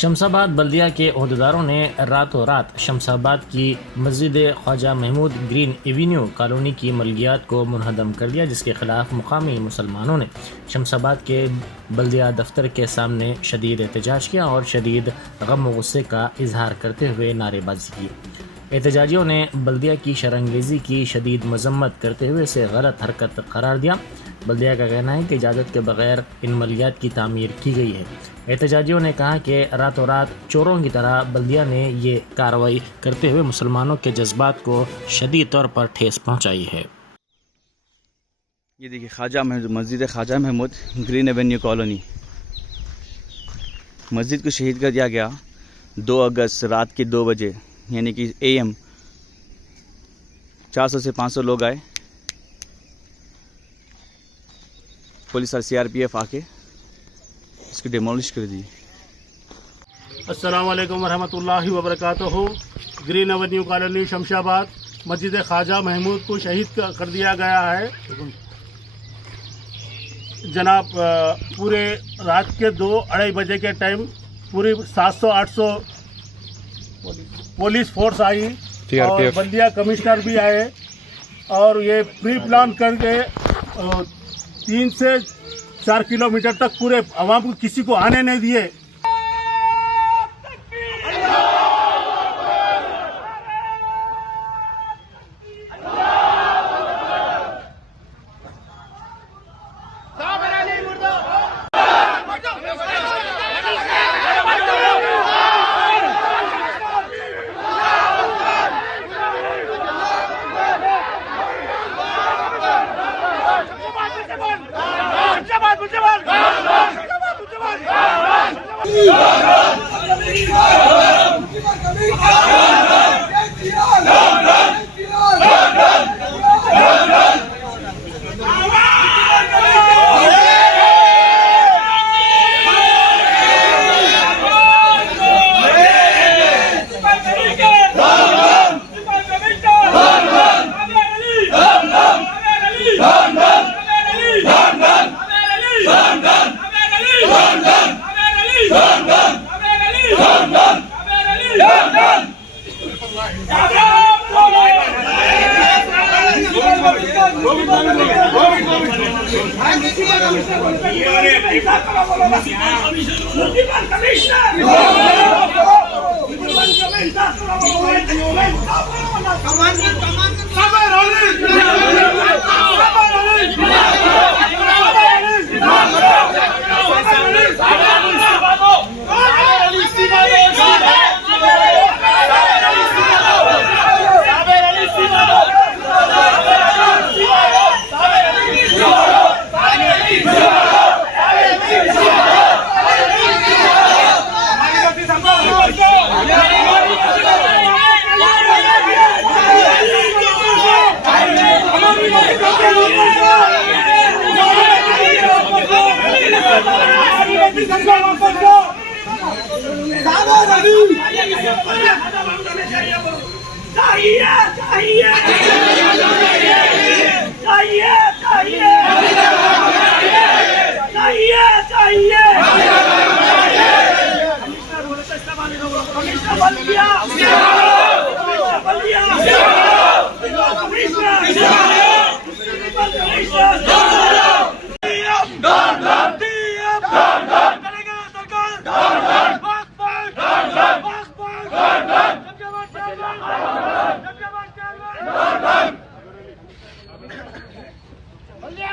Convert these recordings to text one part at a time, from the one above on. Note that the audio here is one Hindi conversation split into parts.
शमशाबाद बल्दिया के अहदेदारों ने रातों रात शमशाबाद की मस्जिद Khwaja Mahmood Green Avenue Colony की मलकियात को मुनहदम कर दिया, जिसके खिलाफ मुकामी मुसलमानों ने शमशाबाद के बल्दिया दफ्तर के सामने शदीद एहतजाज किया और शदीद गम व गुस्से का इजहार करते हुए नारेबाजी की। एहतजाजियों ने बल्दिया की शरंगेज़ी की शदीद मजम्मत करते हुए इसे गलत हरकत करार दिया। बल्दिया का कहना है कि इजाज़त के बगैर इन मलियात की तामीर की गई है। एहतजाजियों ने कहा कि रातों रात चोरों की तरह बल्दिया ने ये कार्रवाई करते हुए मुसलमानों के जज्बात को शदीद तौर पर ठेस पहुँचाई है। ये देखिए ख्वाजा महमूद, मस्जिद Khwaja Mahmood Green Avenue Colony. मस्जिद को शहीद कर दिया गया 2 अगस्त रात के 2 बजे, यानी कि AM। 400 से 500 लोग आए, पुलिस और CRPF आके इसकी डिमोलिश कर दी। अस्सलाम वालेकुम वरहमतुल्लाहि वबरकातुहू। ग्रीन एवेन्यू कॉलोनी शमशाबाद मस्जिद ख्वाजा महमूद को शहीद कर दिया गया है। जनाब पूरे रात के 2-2:30 बजे के टाइम पूरी 700-800 पुलिस फोर्स आई और बल्दिया कमिश्नर भी आए और ये प्री प्लान करके 3 से 4 किलोमीटर तक पूरे आवाम को किसी को आने नहीं दिए।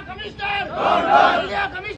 Kamister!